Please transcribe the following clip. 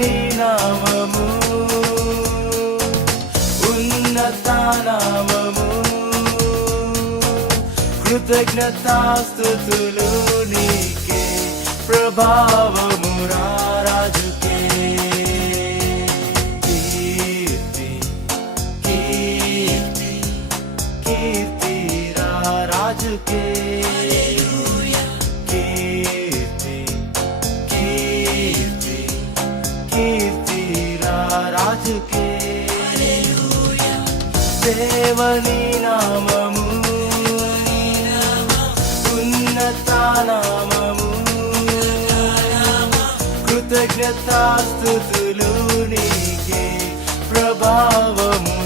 నీ నామము ఉన్నత నామము, కృతజ్ఞతాస్తుతులు నీకే, ప్రభావము రాజుకే. కీర్తి కీర్తి కీర్తి రాజుకే, కీర్తి కీర్తి కీర్తి రాజుకే. దేవని నామము ఉన్నత నామము, కృతజ్ఞతాస్తుతులు నీకే, ప్రభావము